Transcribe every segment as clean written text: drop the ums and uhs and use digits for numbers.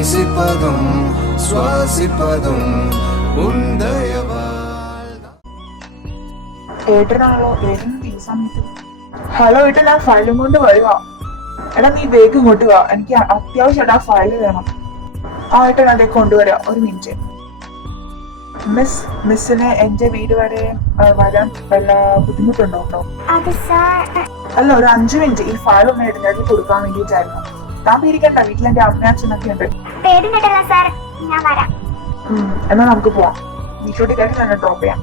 நேசிப்பதும் ശ്വാസിപ്പതും ഏട്ടനാണല്ലോ ഏട്ടൻ ഈ സമയത്ത്. ഹലോ ഏട്ടൻ, ആ ഫയലും കൊണ്ട് വരുവാ. എടാ നീ വേഗം ഇങ്ങോട്ട് വാ, എനിക്ക് അത്യാവശ്യമായിട്ട് ആ ഫയൽ വേണം. ആ ഏട്ടൻ അതേ കൊണ്ടുവരാ, ഒരു മിനിറ്റ്. മിസ്സിന് എന്റെ വീട് വരെ വരാൻ വല്ല ബുദ്ധിമുട്ടുണ്ടോ? അല്ല, ഒരു 5 മിനിറ്റ് ഈ ഫയൽ ഒന്ന് ഏട്ടനായിട്ട് കൊടുക്കാൻ വേണ്ടിയിട്ടായിരുന്നു. താൻ പേടിക്കണ്ട, വീട്ടിൽ എന്റെ അമ്മ അച്ഛനൊക്കെ ഉണ്ട്. എന്നാ നമുക്ക് പോവാം. വീട്ടിലോട്ട് കയറി തന്നെ ഡ്രോപ്പ് ചെയ്യാം.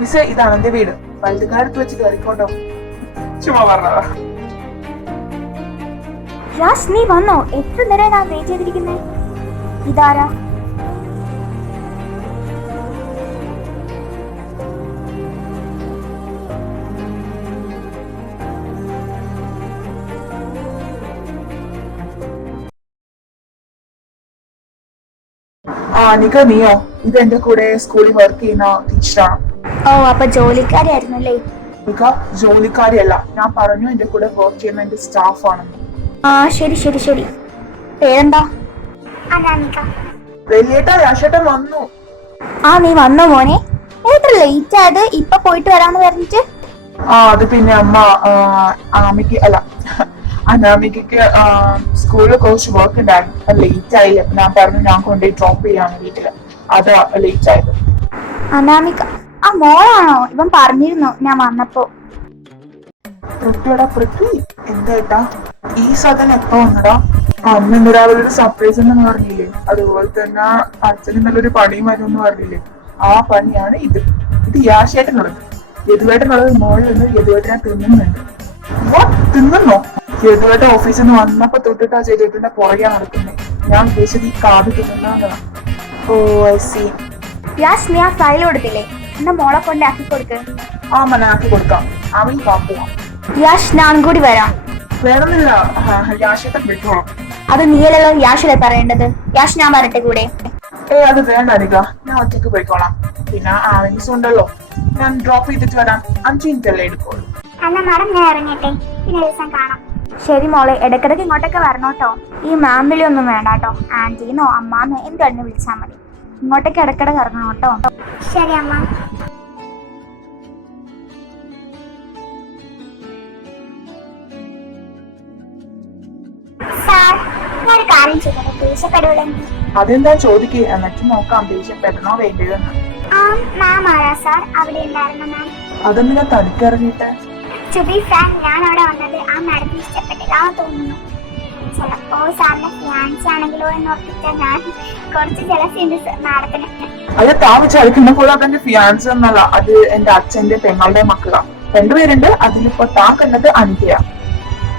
മിസ്സേ, ഇതാണ് എന്റെ വീട്. വലുതുകാലത്ത് വെച്ച് കയറിക്കോട്ടോ. ചുമ്മാ പറഞ്ഞതാ. നീ വന്നോ? എത്ര നേരം ഞാൻ വെയിറ്റ് ചെയ്തിരിക്കുന്നേ. ഇതാരാ? നിക നീയോ? ഇത് എന്റെ കൂടെ സ്കൂളിൽ വർക്ക് ചെയ്യുന്ന ടീച്ചറാണ്. ഓ, അപ്പൊ ജോലിക്കാരിയായിരുന്നല്ലേ? നിക ജോലിക്കാരിയല്ല, ഞാൻ പറഞ്ഞു എന്റെ കൂടെ വർക്ക് ചെയ്യുന്ന എന്റെ സ്റ്റാഫ് ആണെന്ന്. ആ ശരി ശരി ശരി. പേരെന്താ? വലിയേട്ടാ, രാശേട്ടൻ വന്നു. ആ, നീ വന്നോ മോനെ? എത്ര ലേറ്റ് ആയത്? ഇപ്പൊ പോയിട്ട് വരാന്ന് പറഞ്ഞിട്ട്. അത് പിന്നെ അമ്മ അനാമികക്ക് സ്കൂളിൽ കുറച്ച് വർക്ക് ഉണ്ടായിരുന്നു. ലേറ്റ് ആയില്ല. ഞാൻ പറഞ്ഞു ഞാൻ കൊണ്ടുപോയി ഡ്രോപ്പ് ചെയ്യാന്ന് വീട്ടില്. അതാ ലേറ്റ് ആയത്. അനാമിക ആ മോളാണോ? ഇവൻ പറഞ്ഞിരുന്നു ഞാൻ വന്നപ്പോ. പൃഥ്വി എന്താ ഈ സാധനം എപ്പോ വന്നടാ? അന്ന് ഇന്ന് രാവിലെ ഒരു സർപ്രൈസ് എന്ന് പറഞ്ഞില്ലേ? അതുപോലെ തന്നെ അച്ഛന് നല്ലൊരു പണിയും വരുമെന്ന് പറഞ്ഞില്ലേ? ആ പണിയാണ് ഇത്. ഇത് യാശേട്ടനുള്ളത്. യദുവേട്ടനുള്ളത് മോളിൽ നിന്ന് യദുവേട്ടനെ തിന്നുന്നുണ്ട്. തിന്നോ? യദുവേട്ട ഓഫീസിൽ നിന്ന് വന്നപ്പോ തൊട്ടിട്ട് ആ ചെയ്തിട്ടുണ്ട് പുറകെ നടക്കുന്നത്. ഞാൻ ഉദ്ദേശിച്ചത് ഈ കാത് തിന്നുന്നതാണ്. ഓ ഐ സി. നീ ആ ഫയൽ കൊടുത്തില്ലേ? എന്റെ മോളെ കൊണ്ട് ആക്കി കൊടുക്ക്. ആ മന ആക്കി കൊടുക്കാം. അവൻ പോവാം. ഞാൻ കൂടി വരാം. വേണമെന്നില്ല, യാശേട്ടൻ വിട്ടോളാം. അത് നീയല്ലോ യാഷല്ലേ പറയേണ്ടത്. ഞാൻ വരട്ടെ കൂടെ? അത് വേണ്ട അനിക, ഞാൻ ഒറ്റയ്ക്ക് പോയിക്കോളാം. പിന്നെ ആവൻസ് ഉണ്ടല്ലോ, ഞാൻ ഡ്രോപ്പ് ചെയ്തിട്ട് വരാം. 5 മിനിറ്റ് അല്ലേ എടുക്കുള്ളൂ. ശരി മോളെ, ഇടക്കിടക്ക് ഇങ്ങോട്ടൊക്കെ വരണോട്ടോ. ഈ മാമിലി ഒന്നും വേണ്ട കേട്ടോ. ആന്റീന്നോ അമ്മാന്നോ എന്തെണ്ണ വിളിച്ചാൽ മതി. ഇങ്ങോട്ടേക്ക് ഇടക്കിടക്ക് ഇറങ്ങണം കേട്ടോ. ശരി അമ്മ. അതെന്താ ചോദിക്കേ, എന്നിട്ട് നോക്കാം ദേഷ്യപ്പെടണോ വേണ്ടതെന്ന്. അതെന്തിനാ തനിക്കിറങ്ങിയിട്ട്? ഞാൻ അവിടെ വന്നത് ആ മാഡത്തിന് ഇഷ്ടപ്പെട്ടില്ല തോന്നുന്നു. ചിലപ്പോ സാറിന്റെ ഫിയാൻസി ആണെങ്കിലോ എന്ന് ഓർത്തിട്ട് ഞാൻ കുറച്ച് ജലസുണ്ട് മാഡത്തിന്. അത് താ വിചാരിക്കുന്ന പോലെ അതെന്റെ ഫിയാൻസി എന്നല്ല, അത് എന്റെ അച്ഛന്റെ പെങ്ങളുടെ മക്കളാ. 2 പേരുണ്ട്. അതിലിപ്പോ താൻ കണ്ടത് അനികയാ.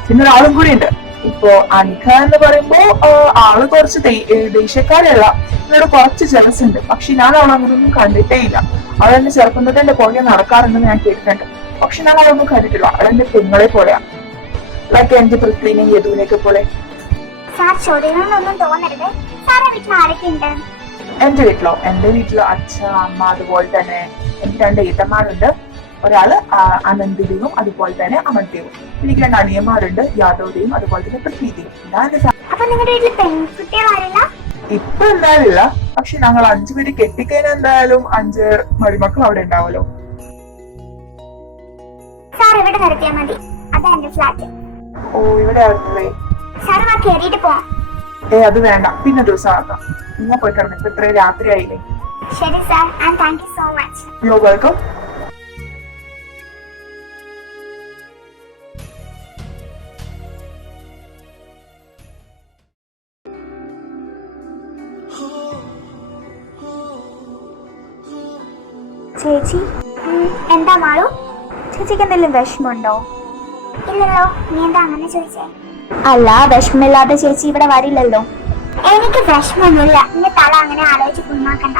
പിന്നെ ഒരാളും കൂടി ഉണ്ട്. ഇപ്പോ അനിക എന്ന് പറയുമ്പോ ആള് കുറച്ച് ദേഷ്യക്കാരല്ല, എന്നോട് കുറച്ച് ജലസ് ഉണ്ട്. പക്ഷെ ഞാൻ അവളങ്ങനൊന്നും കണ്ടിട്ടേ ഇല്ല. അവളെന്നെ ചെറുപ്പം തൊട്ട് എന്റെ പുറകെ നടക്കാറുണ്ടെന്ന് ഞാൻ കേട്ടിട്ടുണ്ട്. പക്ഷെ ഞാൻ അവളൊന്നും കണ്ടിട്ടില്ല. അവളെന്റെ പെങ്ങളെ പോലെയാ, ലൈക്ക് എന്റെ പൃഥ്വിനെ യദുവിനെയൊക്കെ പോലെ. എന്റെ വീട്ടിലോ? എന്റെ വീട്ടില് അച്ഛൻ അമ്മ, അതുപോലെ തന്നെ എനിക്ക് 2 ഏട്ടന്മാരുണ്ട്. ഒരാള് അനന്തിദേവും അതുപോലെ തന്നെ അമൽദേവും. എനിക്ക് 2 അനിയന്മാരുണ്ട്, യാദവദേവും അതുപോലെ തന്നെ പൃഥ്വിദേവും. ഇപ്പൊ എന്തായാലും, പക്ഷെ ഞങ്ങൾ 5 പേര് കെട്ടിക്കഴിഞ്ഞാൽ എന്തായാലും 5 മരുമക്കൾ അവിടെ ഉണ്ടാവല്ലോ. ഓ, ഇവിടെ ആയിരുന്നല്ലേ? അത് വേണ്ട, പിന്നെ ദിവസം ആക്കാം. നിങ്ങൾ പോയി കിടന്നു. ഇപ്പൊ ഇത്രയും രാത്രി ആയില്ലേ? ശരി sir, and thank you so much. You are welcome. ചേച്ചി എന്താ മാളു? ചേച്ചിക്ക് എന്തെങ്കിലും വിഷമമുണ്ടോ? ഇല്ലല്ലോ. നീ എന്താ അങ്ങനെ ചോദിച്ചേ? അല്ല, വിഷമില്ലാതെ ചേച്ചി ഇവിടെ വരില്ലല്ലോ. എനിക്ക് വിഷമൊന്നുമില്ല. എന്റെ തല അങ്ങനെ ആലോചിച്ച് പുണ്ണാക്കണ്ട.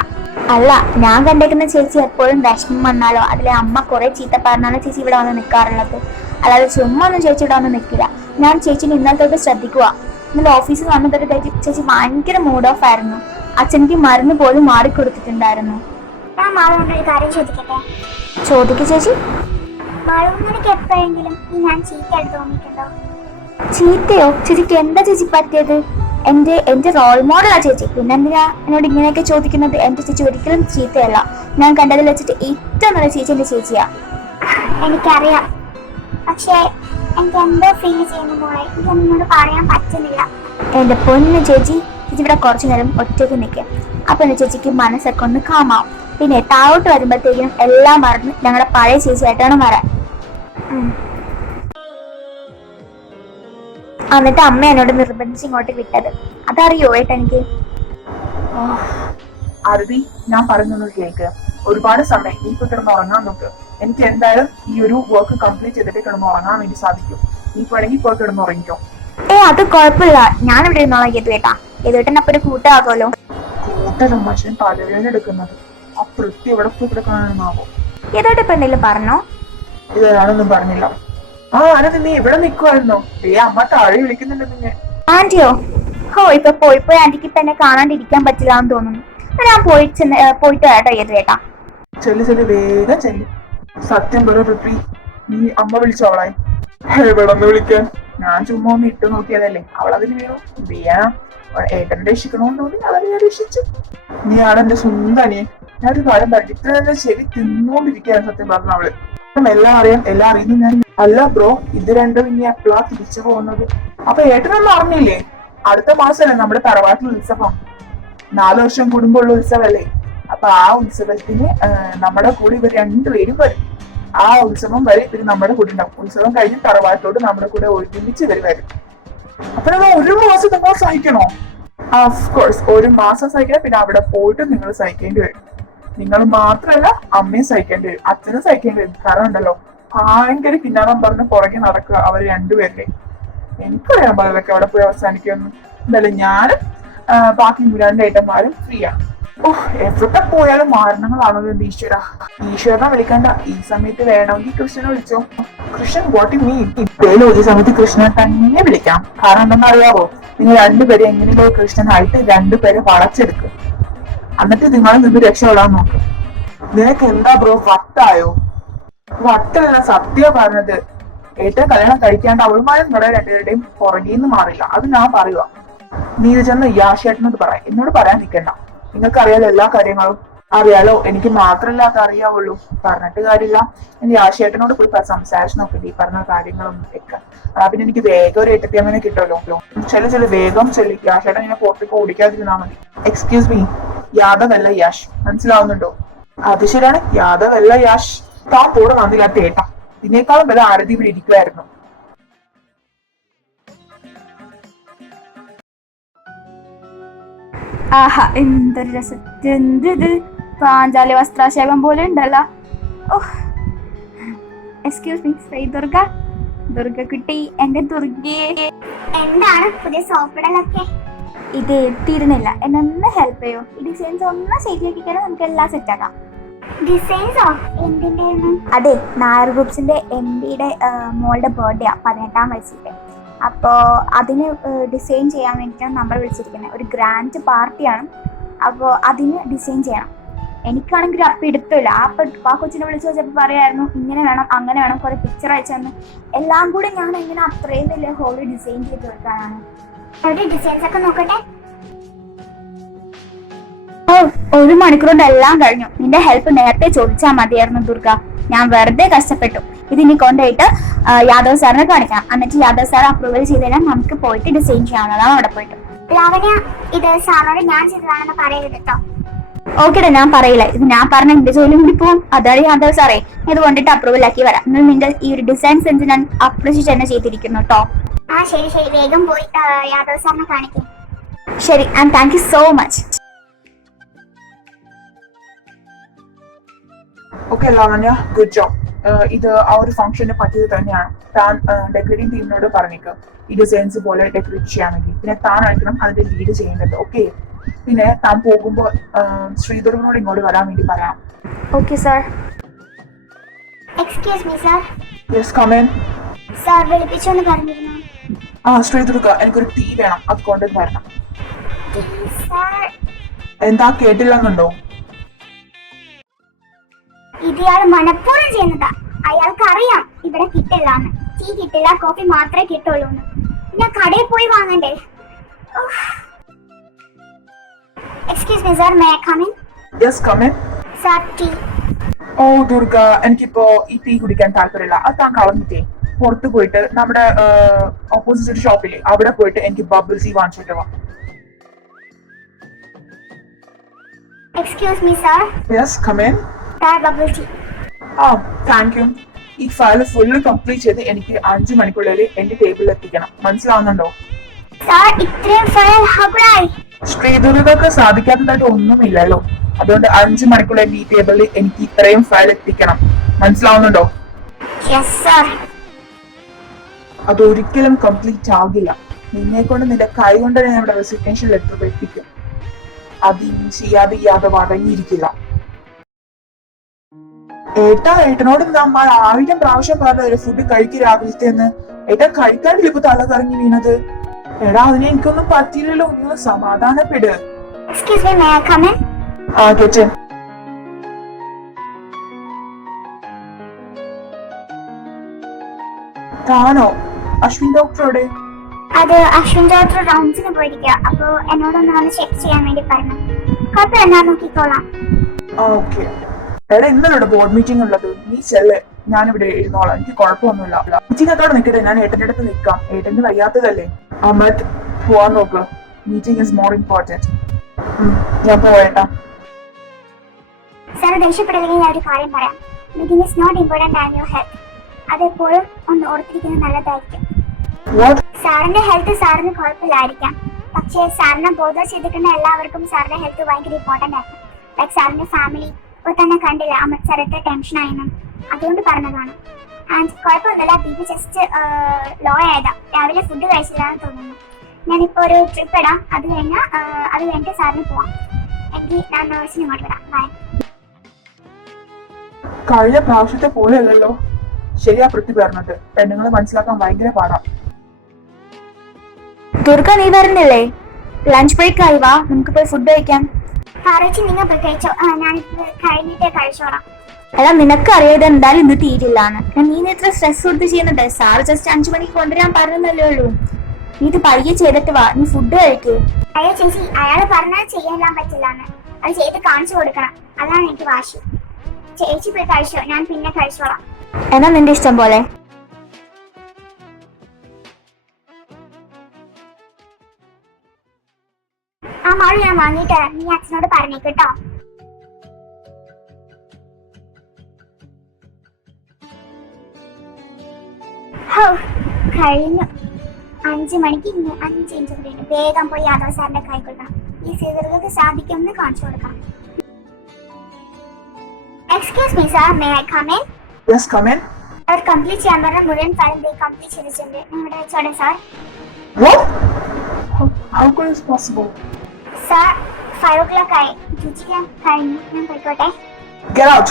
അല്ല, ഞാൻ കണ്ടേക്കുന്ന ചേച്ചി എപ്പോഴും വിഷമം വന്നാലോ അതിലെ അമ്മ കുറെ ചീത്ത പറഞ്ഞാലോ ചേച്ചി ഇവിടെ വന്ന് നിൽക്കാറുള്ളത്. അല്ലാതെ ചുമ്മാ ഒന്നും ചേച്ചി ഇവിടെ വന്ന് നിൽക്കില്ല. ഞാൻ ചേച്ചിനെ ഇന്നലത്തോട്ട് ശ്രദ്ധിക്കുക. ഇന്നലെ ഓഫീസിൽ വന്നതൊരു ചേച്ചി ഭയങ്കര മൂഡ് ഓഫ് ആയിരുന്നു. അച്ഛനെനിക്ക് മരുന്ന് പോലും മാറിക്കൊടുത്തിട്ടുണ്ടായിരുന്നു. ചോദിക്ക ചേച്ചി. മാളു, നിനക്ക് എപ്പോഴെങ്കിലും ഈ ഞാൻ ചീത്തയായിട്ട് തോന്നിയിട്ടുണ്ടോ? ചീത്തയോ? ചേച്ചിക്ക് എന്താ ചേച്ചി പറ്റിയത്? എന്റെ റോൾ മോഡലാ ചേച്ചി, പിന്നെ എന്തിനാ എന്നോട് ഇങ്ങനെയൊക്കെ ചോദിക്കുന്നത്? എന്റെ ചേച്ചി ഒരിക്കലും ചീത്തയല്ല. ഞാൻ കണ്ടതിൽ വെച്ചിട്ട് ഏറ്റവും നല്ല ചേച്ചി എന്റെ ചേച്ചിയാ. എനിക്കറിയാം, പക്ഷേ എനിക്ക് എന്തോ ഫീൽ ചെയ്യുന്ന മോളെ, എനിക്ക് നിന്നോട് പറയാൻ പറ്റുന്നില്ല. എന്റെ പൊന്നു ചേച്ചി, ചേച്ചി ഇവിടെ കുറച്ചു നേരം ഒറ്റയ്ക്ക് നിൽക്കുക. അപ്പൊ എന്റെ ചേച്ചിക്ക് മനസ്സൊക്കെ ഒന്ന് കാമാവും. പിന്നെ താഴോട്ട് വരുമ്പോഴത്തേക്കും എല്ലാം മറന്ന് ഞങ്ങളുടെ പഴയ ചേച്ചിയായിട്ടാണ് വരാൻ. എന്നിട്ട് അമ്മ എന്നോട് നിർബന്ധിച്ച് ഇങ്ങോട്ട് വിട്ടത്. അതറിയോ എനിക്ക്? അരുതി, ഞാൻ പറയുന്നത് കേൾക്ക്. ഒരുപാട് സമയം നീ ഇപ്പൊ കിടന്ന് ഉറങ്ങാൻ നോക്ക്. എനിക്ക് എന്തായാലും ഈ ഒരു വർക്ക് കംപ്ലീറ്റ് ചെയ്തിട്ട് കിടന്ന് ഉറങ്ങാൻ വേണ്ടി സാധിക്കും. നീ വേണമെങ്കിൽ ഇപ്പോൾ കിടന്ന് ഉറങ്ങിക്കോ. അത് കുഴപ്പമില്ല, ഞാൻ ഇവിടെ ഇരുന്നോളാം യദുവേട്ടാ. യദുവേട്ടനപ്പൊ ഒരു കൂട്ടാകുമല്ലോ. കൂട്ടലും മനുഷ്യൻ തലവേദന എടുക്കുന്നത് ആ വൃത്തി എവിടെ പോയി കിടക്കാനാണോ? യദുവേട്ട ഇപ്പൊ എന്തെങ്കിലും പറഞ്ഞോ? ഇത് ഞാനൊന്നും പറഞ്ഞില്ല. ആനന്ദ്, നീ ഇവിടെ നിക്കുവായിരുന്നോ? അമ്മ താഴെ വിളിക്കുന്നുണ്ട് നിന്നെ. ആന്റിയോ? ഇപ്പൊ പോയി ആന്റിക്ക് ഇപ്പൊ എന്നെ കാണാണ്ടിരിക്കാൻ പറ്റില്ല എന്ന് തോന്നുന്നു. ഞാൻ പോയിട്ട് കേട്ടോ യദുവേട്ടാ. ചെല്ലു വേഗം ചെല്ലു. സത്യം പറ പൃഥ്വി, നീ അമ്മ വിളിച്ചോളെ? എവിടെ ഒന്ന് വിളിക്കാൻ? ഞാൻ ചുമ്മാ ഒന്ന് ഇട്ട് നോക്കിയതല്ലേ, അവളതിന് വീണു. ഏട്ടനെ രക്ഷിക്കണോന്ന് തോന്നി, അവനെ ഞാൻ രക്ഷിച്ചു. നീയാണ് എന്റെ സ്വന്തം അനിയൻ. ഞാനൊരു കാര്യം പറഞ്ഞു, ഇത്ര തന്നെ ചെവി തിന്നോണ്ടിരിക്കുകയാണ് സത്യം പറഞ്ഞ അവള്. എല്ലാം അറിയാം, എല്ലാം അറിയുന്നു ഞാൻ. അല്ല ബ്രോ, ഇത് രണ്ടും ഇനി എപ്പോഴാ തിരിച്ചു പോകുന്നത്? അപ്പൊ ഏട്ടനൊന്നും അറിഞ്ഞില്ലേ? അടുത്ത മാസമല്ലേ നമ്മുടെ തറവാട്ടിൽ ഉത്സവം. 4 വർഷം കൂടുമ്പോഴുള്ള ഉത്സവല്ലേ. അപ്പൊ ആ ഉത്സവത്തിന് നമ്മുടെ കൂടെ ഇവർ രണ്ടുപേരും വരും. ആ ഉത്സവം വരെ ഇവർ നമ്മുടെ കൂടെ ഉണ്ടാവും. ഉത്സവം കഴിഞ്ഞ് തറവാട്ടിലോട്ട് നമ്മുടെ കൂടെ ഒരുമിച്ച് ഇവർ വരും. അപ്പൊ നമ്മൾ 1 മാസം നിങ്ങൾ സഹിക്കണോ? ഓഫ്കോഴ്സ് 1 മാസം സഹിക്കണം. പിന്നെ അവിടെ പോയിട്ട് നിങ്ങൾ സഹിക്കേണ്ടി വരും. നിങ്ങൾ മാത്രമല്ല, അമ്മയും സഹിക്കേണ്ടി വരും, അച്ഛനും സഹിക്കേണ്ടി വരും. കാരണം ഉണ്ടല്ലോ, ഭയങ്കര കിന്നാടം പറഞ്ഞ് പുറകെ നടക്കുക അവർ രണ്ടുപേരുടെ. എനിക്കറിയാൻ പാടില്ലൊക്കെ അവിടെ പോയി അവസാനിക്കുമെന്ന്. എന്തായാലും ഞാനും ബാക്കി 2 ഏട്ടന്മാരും ഫ്രീ ആണ്. എവിടെ പോയാലും മാരണങ്ങളാണല്ലോ എന്റെ ഈശ്വരനെ വിളിക്കണ്ട. ഈ സമയത്ത് വേണമെങ്കിൽ കൃഷ്ണനെ വിളിച്ചോ. Krishnan what you mean? ഇപ്പേലോ ഈ സമയത്ത് കൃഷ്ണനെ തന്നെ വിളിക്കാം. കാരണം എന്തെന്ന് അറിയാവോ? നിങ്ങൾ രണ്ടുപേരെ എങ്ങനെയോ കൃഷ്ണനായിട്ട് 2 പേരെ വളച്ചെടുക്കും. എന്നിട്ട് നിങ്ങൾ നിന്ന് രക്ഷപ്പെടാൻ നോക്കും. നിനക്ക് എന്താ ബ്രോ, വട്ടായോ? വട്ടല്ല, സത്യം പറഞ്ഞത്. ഏറ്റവും കല്യാണം കഴിക്കാണ്ട് അവളുമാരും നിങ്ങളുടെ 2 പേരുടെയും പുറകേന്ന് മാറില്ല. അത് ഞാൻ പറയുക. നീ ഇത് ചെന്ന് യാശേട്ടനോട് പറയാം, എന്നോട് പറയാൻ നിൽക്കണ്ട. നിങ്ങൾക്ക് അറിയാലോ എല്ലാ കാര്യങ്ങളും. അറിയാലോ, എനിക്ക് മാത്രമല്ല അത് അറിയാവുള്ളൂ. പറഞ്ഞിട്ട് കാര്യമില്ല. ഞാൻ യാശേട്ടനോട് പോയി സംസാരിച്ച് നോക്കില്ല ഈ പറഞ്ഞ കാര്യങ്ങളൊന്നും ഒക്കെ. പിന്നെ എനിക്ക് വേഗം ഒരു ഏട്ടത്തിയമ്മനെ കിട്ടുമല്ലോ. ചെല്ലു വേഗം ചെല്ലു. യാശേട്ടൻ ഇങ്ങനെ പുറത്തേക്ക് ഓടിക്കാതിരുന്നാ മതി. എക്സ്ക്യൂസ് മീ, യാദവ് അല്ല യാഷ്, മനസ്സിലാവുന്നുണ്ടോ? അത് ശരിയാണ്, യാദവ് അല്ല യാഷ്. താൻ പോടെ നന്ദില്ലാത്ത ഏട്ടാ. ഇതിനേക്കാളും വല്ല ആരതി ഇവിടെ ഇരിക്കുമായിരുന്നു. ആഹാ, എന്തൊരു രസത്തിന്ത് പാഞ്ചാലി വസ്ത്രാശേപം പോലെ ഉണ്ടല്ലോ. Excuse me, Sri Durga. ദുർഗ കുട്ടി, എന്റെ ദുർഗയെ. എന്താണ് പുതിയ സോപ്പിടലൊക്കെ? ഇത് എത്തിയിരുന്നില്ല, എന്നെ ഒന്ന് ഹെൽപ്പ് ചെയ്യോ? ഈ ഡിസൈൻസ് ഒന്ന് ശരിയാക്കിക്കാനും നമുക്ക് എല്ലാം സെറ്റ് ആക്കാം. ഡിസൈൻസോ? എന്തിന്റെ? അതെ, നായർ ഗ്രൂപ്പ്സിന്റെ MD-യുടെ മോളുടെ ബർത്ത്ഡേ 18ാം വയസ്സിന്റെ. അപ്പോൾ അതിന് ഡിസൈൻ ചെയ്യാൻ വേണ്ടിയിട്ടാണ് നമ്മൾ വിളിച്ചിരിക്കുന്നത്. ഒരു ഗ്രാൻഡ് പാർട്ടിയാണ്. അപ്പോൾ അതിന് ഡിസൈൻ ചെയ്യണം. എനിക്കാണെങ്കിൽ അപ്പം എടുത്തില്ല. ആ കൊച്ചിനെ വിളിച്ച് വെച്ചപ്പോൾ പറയായിരുന്നു ഇങ്ങനെ വേണം അങ്ങനെ വേണം, കുറെ പിക്ചർ അയച്ചെന്ന്. എല്ലാം കൂടെ ഞാൻ എങ്ങനെ അത്രയും വലിയ ഹോള് ഡിസൈൻ ചെയ്ത് കൊടുക്കാനാണ്. ഡിസൈൻസ് ഒക്കെ നോക്കട്ടെ. 1 മണിക്കൂർ കൊണ്ട് എല്ലാം കഴിഞ്ഞു. നിന്റെ ഹെൽപ്പ് നേരത്തെ ചോദിച്ചാൽ മതിയായിരുന്നു ദുർഗ. ഞാൻ വെറുതെ കഷ്ടപ്പെട്ടു. ഇതിനി കൊണ്ടുപോയിട്ട് യാദവ് സാറിനെ കാണിക്കാം. എന്നിട്ട് യാദവ് സാർ അപ്രൂവൽ ചെയ്ത് കഴിഞ്ഞാൽ നമുക്ക് പോയിട്ട് ഡിസൈൻ ചെയ്യാവുന്നതാണ്. അവിടെ പോയിട്ട് ലാവണ്യ, ഇത് സാറിനോട് ഞാൻ ചെയ്തതാണെന്ന് പറയരുത് കേട്ടോ. ഓക്കെടാ, ഞാൻ പറയില്ല. ഇത് ഞാൻ പറഞ്ഞ എന്റെ ജോലി കൂടി പോകും. അതാണ് യാദവ് സാറേ, ഇത് കൊണ്ടിട്ട് അപ്രൂവൽ ആക്കി വരാം. നിന്റെ ഈ ഒരു ഡിസൈൻ സെൻസ് ഞാൻ അപ്രീഷിയേറ്റ് തന്നെ ചെയ്തിരിക്കുന്നു കേട്ടോ. ശരി, വേഗം പോയി യാദവ് സാറിനെ കാണിക്കും. ശരി, and thank you so much. Okay Lavanya, good job. ഇത് ആ ഒരു ഫംഗ്ഷന് പറ്റിയത് തന്നെയാണ്. താൻ ഡെക്കറേറ്റിംഗ് ടീമിനോട് പറഞ്ഞേക്ക് ഈ ഡിസൈൻസ് പോലെ ഡെക്കറേറ്റ് ചെയ്യാൻ വേണ്ടി. പിന്നെ താനായിരിക്കണം അതിന്റെ ലീഡ് ചെയ്യേണ്ടത്. ഓക്കെ, പിന്നെ താൻ പോകുമ്പോൾ ശ്രീധരനോട് ഇങ്ങോട്ട് വരാൻ വേണ്ടി പറയാം. Okay sir. Excuse me sir. Yes, come in. Sir വിളിപ്പിച്ചോന്ന് പറഞ്ഞിരുന്നു. ശ്രീധുർഗ, എനിക്കൊരു ടീ വേണം, അത് കൊണ്ടുവന്ന് തരണം. എന്താ കേട്ടില്ലെന്നുണ്ടോ? ഇയാൾ മനഃപൂർവ്വം ചെയ്യുന്നതാ. അയാൾക്ക് അറിയാം ഇവിടെ കിട്ടില്ലാന്ന്. ടീ കിട്ടില്ല, കോഫി മാത്രമേ കിട്ടുള്ളൂ. ഞാൻ കടയിൽ പോയി വാങ്ങണ്ടേ? Excuse me sir, may I come in? Yes come in. Sir, tea. ഓ ദുർഗ, എനിക്കിപ്പോ ഈ ടീ കുടിക്കാൻ താല്പര്യമില്ല. അത് താൻ കളഞ്ഞിട്ടേ പുറത്ത് പോയിട്ട് നമ്മുടെ ഓപ്പോസിറ്റ് ഒരു ഷോപ്പില്ലേ അവിടെ പോയിട്ട് എനിക്ക് ബബിൾ ടീ വാങ്ങിച്ചിട്ട് വാ. Excuse me sir. Yes come in. Sir, bubble tea. ആ താങ്ക് യു. ഈ ഫയൽ ഫുള്ള് കംപ്ലീറ്റ് ചെയ്ത് എനിക്ക് 5 മണിക്കുള്ളിൽ എന്റെ ടേബിളിൽ എത്തിക്കണം. മനസ്സിലാവുന്നുണ്ടോ? സർ, ഇത്രയും ഫയൽ ഹബറായി. ശ്രീദുർഗക്ക് സാധിക്കാത്തതായിട്ട് ഒന്നുമില്ലല്ലോ. അതുകൊണ്ട് 5 മണിക്കുള്ളിൽ ഈ ടേബിളിൽ എനിക്ക് ഇത്രയും ഫയൽ എത്തിക്കണം. മനസ്സിലാവുന്നുണ്ടോ? Yes sir. അതൊരിക്കലും കംപ്ലീറ്റ് ആകില്ല. നിന്നെ കൊണ്ട് നിന്റെ കൈ കൊണ്ട് ഞാൻ ഇവിടെ റെസിഗ്നേഷൻ ലെറ്റർ എത്തിക്കും. അത് ചെയ്യാതെ യാതൊരു അടങ്ങിയിരിക്കില്ല. ഏട്ടനോട് നമ്മൾ 1000 പ്രാവശ്യം പറഞ്ഞ ഫുഡ് കഴിക്കും രാവിലത്തേന്ന്. ഏട്ടൻ കഴിക്കാണ്ടില്ല ഇപ്പൊ തല കറങ്ങി വീണത്. എടാ അതിനെ എനിക്കൊന്നും പറ്റിയില്ലല്ലോ. നീ സമാധാനപ്പെട്. Excuse me, may I come in? ആ ഗെറ്റ് ഇൻ. താനോ? അശ്വിൻ ഡോക്ടറോടെ? അത് അശ്വിൻ ഡോക്ടർ റൗണ്ട്സിന് പോയിരിക്കുക. അപ്പൊ എന്നോടൊന്ന് വന്ന് ചെക്ക് ചെയ്യാൻ വേണ്ടി പറഞ്ഞു. കുഴപ്പമില്ല, ഞാൻ നോക്കിക്കോളാം. ഓക്കെ. എടാ ഇന്നലെ ബോർഡ് മീറ്റിംഗ് ഉള്ളത്, നീ ചെല്ല്. ഞാനിവിടെ ഇരുന്നോളാം, എനിക്ക് കുഴപ്പമൊന്നുമില്ല. മീറ്റിംഗ് ഒക്കെ നിൽക്കട്ടെ, ഞാൻ ഏട്ടന്റെ അടുത്ത് നിൽക്കാം. ഏട്ടന് വയ്യാത്തതല്ലേ. അഹമ്മദ് പോവാൻ നോക്ക്. Meeting is more important. ഞാൻ പോയേട്ടാ. സാർ ദേഷ്യപ്പെടില്ലെങ്കിൽ ഞാൻ ഒരു കാര്യം പറയാം. Meeting is not important and your health. അതെപ്പോഴും ഒന്ന് ഓർത്തിരിക്കുന്നത് നല്ലതായിരിക്കും. സാറിന്റെ ഹെൽത്ത് സാറിന് കുഴപ്പമില്ലായിരിക്കാം, പക്ഷേ സാറിനെ ബോധം ചെയ്തിരിക്കുന്ന എല്ലാവർക്കും സാറിന്റെ ഹെൽത്ത് ഭയങ്കര ഇമ്പോർട്ടന്റ് ആയിരുന്നു. ലൈക് സാറിന്റെ ഫാമിലി ഇപ്പൊ തന്നെ കണ്ടില്ല അഹമ്മദ് സാർ എത്ര ടെൻഷൻ ആയിരുന്നു. അതുകൊണ്ട് പറഞ്ഞതാണ്. ആൻഡ് കുഴപ്പമൊന്നുമില്ല, ബി പി ജസ്റ്റ് ലോ ആയതാ. രാവിലെ ഫുഡ് കഴിച്ചില്ലാന്ന് തോന്നുന്നു. ഞാനിപ്പോ ഒരു ട്രിപ്പ് ഇടാം. അത് കഴിഞ്ഞിട്ട് സാറിന് പോവാം. എങ്കിൽ ഞാൻ നേഴ്സിന് ഇങ്ങോട്ട് വിടാം. ബൈ. കഴിഞ്ഞ പ്രാവശ്യത്തെ പോലെയല്ലല്ലോ. ശരിയാ പൃഥ്വി പറഞ്ഞത്. പെണ്ണുങ്ങളെ മനസ്സിലാക്കാൻ ഭയങ്കര പാടാ. ദുർഗ, നീ വരുന്നില്ലേ? ലഞ്ച് ബ്രേക്ക് ആയി, വാ നമുക്ക് പോയി ഫുഡ് കഴിക്കാം. പാറച്ചി നിങ്ങൾ പോയി കഴിച്ചോ, ഞാൻ കഴിഞ്ഞിട്ടേ കഴിച്ചോളാം. എടാ നിനക്ക് അറിയാതെ എന്തായാലും ഇന്ന് തീരില്ലാന്ന്. നീ ഇത്ര സ്ട്രെസ് കൊടുത്ത് ചെയ്യുന്നുണ്ട്. സാറ് ജസ്റ്റ് 5 മണിക്ക് കൊണ്ടുവരാൻ പറഞ്ഞല്ലേ ഉള്ളൂ. നീ ഇത് പയ്യെ ചെയ്തിട്ട് വാ, നീ ഫുഡ് കഴിക്കേ. അയ്യോ ചേച്ചി, അയാള് പറഞ്ഞാൽ ചെയ്യാൻ പറ്റില്ലാന്ന്. അത് ചെയ്ത് കാണിച്ചു കൊടുക്കണം. അതാണ് എനിക്ക് വാശി. ചേച്ചി പോയി കഴിച്ചോ, ഞാൻ പിന്നെ കഴിച്ചോളാം. എന്നാ നിന്റെ ഇഷ്ടം പോലെ. ആ മാള് ഞാൻ വാങ്ങിയിട്ട് നീ അച്ഛനോട് പറഞ്ഞേക്കട്ടോ. കഴിഞ്ഞു. 5 മണിക്ക് ഇന്ന് 5 മിനിറ്റ് കൂടി വേഗം പോയി യാദവ് സാറിന്റെ കൈ കൊടുക്കണം. ഈ സീതർക്ക് സാധിക്കുമെന്ന് കാണിച്ചു കൊടുക്കണം. Excuse me sir, may I come in? Yes come in. അവർ കംപ്ലീറ്റ് ചെയ്യാൻ പറഞ്ഞ മുഴുവൻ ഫയൽ കംപ്ലീറ്റ് ചെയ്തിട്ടുണ്ട്. നിങ്ങളുടെ വെച്ചോടെ sir. What? How could it possible? Sir 5 o'clock ആയി. രുചിക്കാൻ കഴിഞ്ഞു. ഞാൻ പോയിക്കോട്ടെ. Get out.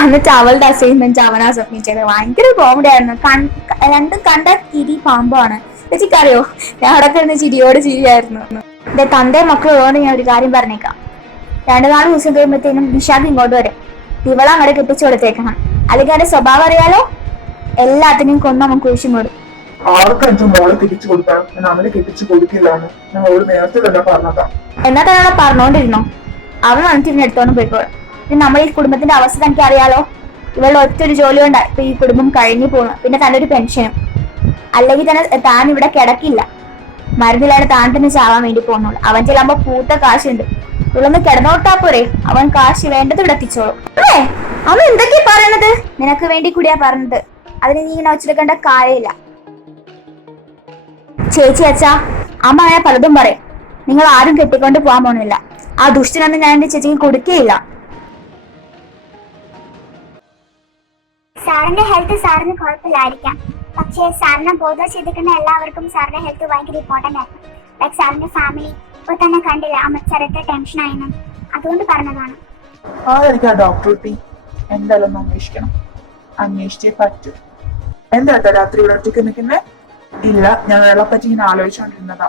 എന്നിട്ട് അവളുടെ അസൈൻമെന്റ് അവനാ സബ്മിറ്റ് ചെയ്തത്. ഭയങ്കര കോമഡി ആയിരുന്നു. രണ്ടും കണ്ട തിരി പാമ്പാണ്. ചേച്ചിക്കറിയോ, ഞാൻ അവിടെ കിടന്ന് ചിരിയോട് ചിരിയായിരുന്നു. എന്റെ തന്റെ മക്കളോട് ഞാൻ ഒരു കാര്യം പറഞ്ഞേക്കാം. 2-4 ദിവസം കഴിയുമ്പോഴത്തേനും നിഷാദ് ഇങ്ങോട്ട് വരും. ഇവളെ അങ്ങോട്ട് കെട്ടിച്ചു കൊടുത്തേക്കണം. അല്ലെങ്കിൽ അവന്റെ സ്വഭാവം അറിയാലോ, എല്ലാത്തിനെയും കൊന്ന് അവൻ കുഴിച്ചു മൂടും. ആർക്കും മോളെ കെട്ടിച്ചു കൊടുക്കണം. ഞാൻ അവനെ കെട്ടിച്ചു കൊടുക്കില്ലാണ്. ഞാൻ അവള് നേരത്തെ തന്നെ പറഞ്ഞതാ. എന്നാ തന്നെ അവളെ പറഞ്ഞോണ്ടിരുന്നോ? അവൻ വന്നിട്ട് ഇവനെ എടുത്തോണ്ട് പോയിക്കോളും. പിന്നെ നമ്മൾ ഈ കുടുംബത്തിന്റെ അവസ്ഥ എനിക്ക് അറിയാലോ. ഇവളുടെ ഒറ്റൊരു ജോലി കൊണ്ടാ ഇപ്പൊ ഈ കുടുംബം കഴിഞ്ഞു പോകുന്നു. പിന്നെ തന്നെ ഒരു പെൻഷനും. അല്ലെങ്കിൽ തന്നെ താൻ ഇവിടെ കിടക്കില്ല. മരുന്നിലാണ് താൻ തന്നെ ചാവാൻ വേണ്ടി പോകുന്നുള്ളൂ. അവൻ ചെല്ലുമ്പോ പൂത്ത കാശുണ്ട്. ഇവളൊന്ന് കിടന്നോട്ടാ പോരെ, അവൻ കാശ് വേണ്ടത് ഇവിടെ എത്തിച്ചോളും. അവൻ എന്തൊക്കെയാ പറയണത്? നിനക്ക് വേണ്ടി കൂടിയാ പറഞ്ഞത്. അതിന് നീ ഇങ്ങനെ വെച്ചെടുക്കേണ്ട കാര്യമില്ല. ചേച്ചി അച്ഛാ, അമ്മ അങ്ങനെ പലതും പറയും. നിങ്ങൾ ആരും കെട്ടിക്കൊണ്ട് പോകാൻ പോണില്ല. ആ ദുഷ്ടനൊന്നും ഞാൻ എന്റെ ചേച്ചിക്ക് കൊടുക്കുകയില്ല. സാറിന്റെ ഹെൽത്ത് സാറിന് കുഴപ്പമില്ലായിരിക്കാം, പക്ഷേ സാറിനെ ബോധം ചെയ്തിരിക്കുന്ന എല്ലാവർക്കും സാറിന്റെ ഹെൽത്ത് ഭയങ്കര ഇമ്പോർട്ടന്റ് ആയിരുന്നു. ലൈക് സാറിന്റെ ഫാമിലി ഇപ്പൊ തന്നെ കണ്ടില്ല അഹമ്മദ് സാർ എത്ര ടെൻഷൻ ആയിരുന്നു. അതുകൊണ്ട് പറഞ്ഞതാണ്. ആയിരിക്കാം ഡോക്ടർ ടി. എന്തായാലും ഒന്ന് അന്വേഷിക്കണം. അന്വേഷിച്ചേ പറ്റൂ. എന്താ രാത്രി ഇവിടെ ഒറ്റയ്ക്ക് നിൽക്കുന്നേ? ഇല്ല, ഞാൻ അയാളെ പറ്റി ഇങ്ങനെ ആലോചിച്ചോണ്ടിരുന്നതാ.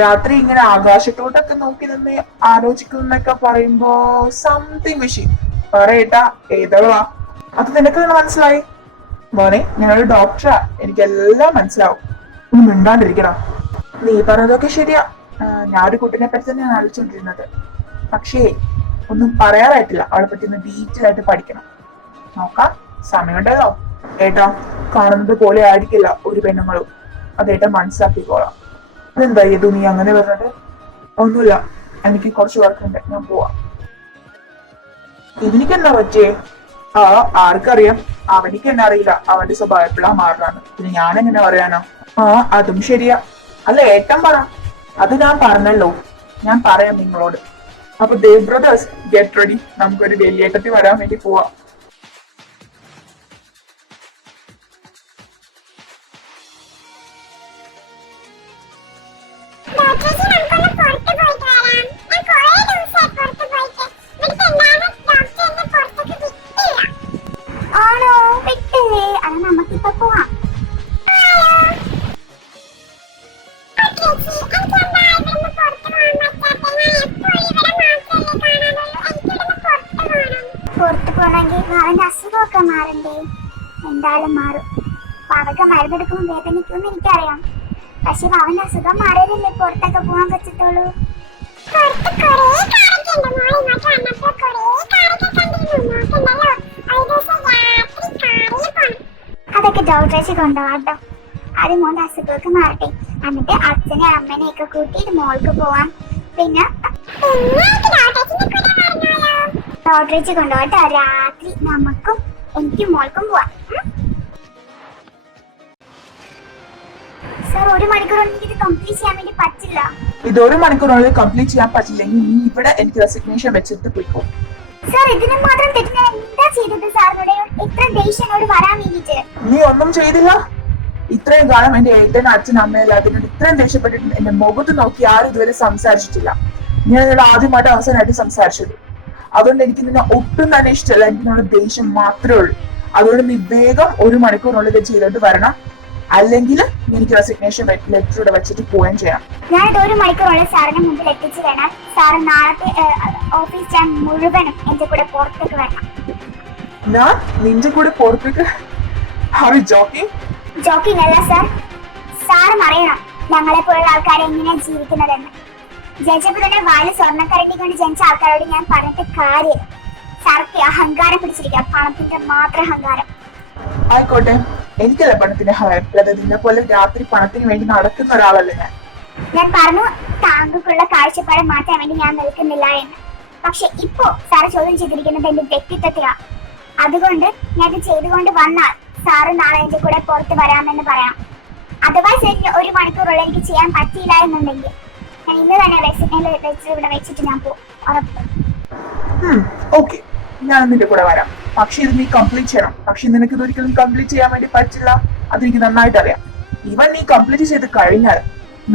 രാത്രി ഇങ്ങനെ ആകാശത്തോട്ടൊക്കെ നോക്കി നിന്ന് ആലോചിക്കുന്നൊക്കെ പറയുമ്പോ സംതിങ് വിഷി പറയട്ടാ ഏതവാ അത് നിനക്ക് മനസ്സിലായി? മോനെ ഞാനൊരു ഡോക്ടറാ, എനിക്കെല്ലാം മനസ്സിലാവും. ഒന്നും മിണ്ടാണ്ടിരിക്കണം. നീ പറഞ്ഞതൊക്കെ ശരിയാ. ഞാനൊരു കുട്ടിനെ പറ്റി തന്നെയാണ് ആലോചിച്ചോണ്ടിരുന്നത്. പക്ഷേ ഒന്നും പറയാറായിട്ടില്ല. അവളെ പറ്റി ഒന്ന് ഡീറ്റെയിൽ ആയിട്ട് പഠിക്കണം. നോക്കാം, സമയമുണ്ടല്ലോ. ഏട്ടാ കാണുന്നത് പോലെ ആയിരിക്കില്ല ഒരു പെണ്ണുങ്ങളും. അതേട്ടാ മനസ്സിലാക്കിക്കോളാം. അതെന്താ ഏതു നീ അങ്ങനെ പറഞ്ഞത്? ഒന്നുമില്ല, എനിക്ക് കുറച്ച് വർക്കുണ്ട്, ഞാൻ പോവാം. ഇവനിക്കെന്താ പറ്റിയേ? ആ ആർക്കറിയാം, അവനിക്ക് എന്നെ അറിയില്ല. അവന്റെ സ്വഭാവം എപ്പോഴാ മാറാണ്. പിന്നെ ഞാൻ എങ്ങനെ പറയാനോ? ആ അതും ശരിയാ. അല്ല ഏട്ടൻ പറ. അത് ഞാൻ പറഞ്ഞല്ലോ, ഞാൻ പറയാം നിങ്ങളോട്. അപ്പൊ ദേവ് ബ്രദേഴ്സ് ഗെറ്റ് റെഡി, നമുക്കൊരു വെള്ളിയേട്ടത്തിൽ വരാൻ വേണ്ടി പോവാം. പുറത്തു പോണെങ്കിൽ അവന്റെ അസുഖമൊക്കെ മാറണ്ടേ? എന്തായാലും മാറും. അവർക്ക് മരുന്നെടുക്കുമ്പോൾ വേദനിക്കുമെന്ന് എനിക്കറിയാം. പക്ഷെ അവന്റെ അസുഖം മാറിയതല്ലേ പുറത്തൊക്കെ പോകാൻ പറ്റത്തുള്ളൂ. അതൊക്കെ ഡോക്ടറേച്ച് കൊണ്ടുപോകാട്ടോ. അത് മോന്റെ അസുഖമൊക്കെ മാറട്ടെ. എന്നിട്ട് അച്ഛനെ അമ്മനെയൊക്കെ കൂട്ടിയിട്ട് മോൾക്ക് പോവാം. പിന്നെ ഡോക്ടറേച്ച് കൊണ്ടുപോകട്ടോ. രാത്രി നമുക്കും എനിക്കും മോൾക്കും പോവാം. സർ, 1 മണിക്കൂറൊന്നും ഇത് കംപ്ലീറ്റ് ചെയ്യാൻ വേണ്ടി പറ്റില്ല. ഇത് 1 മണിക്കൂറിനുള്ളിൽ കംപ്ലീറ്റ് ചെയ്യാൻ പറ്റില്ലെങ്കിൽ നീ ഇവിടെ എനിക്ക് റെസിഗ്നേഷൻ വെച്ചിട്ട് പോയിക്കോ. സർ, ഇതിന് മാത്രം തെറ്റ് ഞാൻ എന്താ ചെയ്തത് സാറിനോട്? എത്ര ദേഷ്യനോട് വരാൻ വേണ്ടിട്ട്? നീ ഒന്നും ചെയ്തില്ല. ഇത്രയും കാലം എന്റെ ഏട്ടൻ അച്ഛൻ അമ്മയല്ല അതിനോട് ഇത്രയും ദേഷ്യപ്പെട്ടിട്ട് എന്റെ മുഖത്ത് നോക്കി ആരും ഇതുവരെ സംസാരിച്ചിട്ടില്ല. ഞാൻ നിന്നോട് ആദ്യമായിട്ട് അവസാനമായിട്ട് സംസാരിച്ചത്. അതുകൊണ്ട് എനിക്ക് നിന്നെ ഒട്ടും തന്നെ ഇഷ്ടമല്ല. എനിക്ക് നിന്നോട് ദേഷ്യം മാത്രമേ ഉള്ളൂ. അതുകൊണ്ട് നീ വേഗം 1 മണിക്കൂറിനുള്ളിൽ ചെയ്തിട്ട് വരണം. അല്ലെങ്കിൽ എനിക്ക് റെസിഗ്നേഷൻ ലെറ്റർ ഇവിടെ വെച്ചിട്ട് പോവുകയും ചെയ്യാം. ഞാനിത് 1 മണിക്കൂറുള്ളിൽ സാറിന് മുമ്പിൽ എത്തിച്ചു വേണം. സാറ് നാളത്തെ ഓഫീസ് ടൈം മുഴുവനും എന്റെ കൂടെ പുറത്തേക്ക് വരണം. ഞാൻ നിന്റെ കൂടെ പുറത്തേക്ക്? ജോക്കിംഗ് അല്ല സാർ. സാറ് അറിയണം ഞങ്ങളെ പോലുള്ള ആൾക്കാർ എങ്ങനെയാ ജീവിക്കുന്നതെന്ന്. ജനിച്ചപ്പോ തന്നെ വാല് സ്വർണ്ണക്കരണ്ടി കൊണ്ട് ജനിച്ച ആൾക്കാരോട് ഞാൻ പറഞ്ഞിട്ട് കാര്യം. സാർക്ക് അഹങ്കാരം പിടിച്ചിരിക്കുക, പണത്തിന്റെ മാത്രം അഹങ്കാരം. ആയിക്കോട്ടെ, എനിക്കല്ല പണത്തിന്റെ അഹങ്കാരം. അല്ലാതെ നിന്നെ പോലെ രാത്രി പണത്തിന് വേണ്ടി നടക്കുന്ന ഒരാളല്ലേ ഞാൻ. ഞാൻ പറഞ്ഞു താങ്കൾക്കുള്ള കാഴ്ചപ്പാട് മാറ്റാൻ വേണ്ടി ഞാൻ നിൽക്കുന്നില്ല എന്ന്. പക്ഷെ ഇപ്പോ സാറ് ചോദ്യം ചെയ്തിരിക്കുന്നത് എന്റെ വ്യക്തിത്വത്തിലാണ്. അതുകൊണ്ട് ഞാൻ ഇത് ചെയ്തുകൊണ്ട് വന്നാൽ സാറ് നാളെ എന്റെ കൂടെ പുറത്ത് വരാമെന്ന് പറയാം. അഥവാ 1 മണിക്കൂറുള്ള എനിക്ക് ചെയ്യാൻ പറ്റിയില്ല എന്നുണ്ടെങ്കിൽ ഞാൻ ഇന്ന് തന്നെ റെസിഗ്നേഷൻ ഇവിടെ വെച്ചിട്ട് ഞാൻ പോകും, ഉറപ്പ്. ഓക്കെ, ഞാൻ നിന്റെ കൂടെ വരാം. പക്ഷെ ഇത് നീ കംപ്ലീറ്റ് ചെയ്യണം. പക്ഷെ നിനക്ക് ഇതൊരിക്കലും കംപ്ലീറ്റ് ചെയ്യാൻ വേണ്ടി പറ്റില്ല. അതെനിക്ക് നന്നായിട്ട് അറിയാം. ഇവൻ നീ കംപ്ലീറ്റ് ചെയ്ത് കഴിഞ്ഞാൽ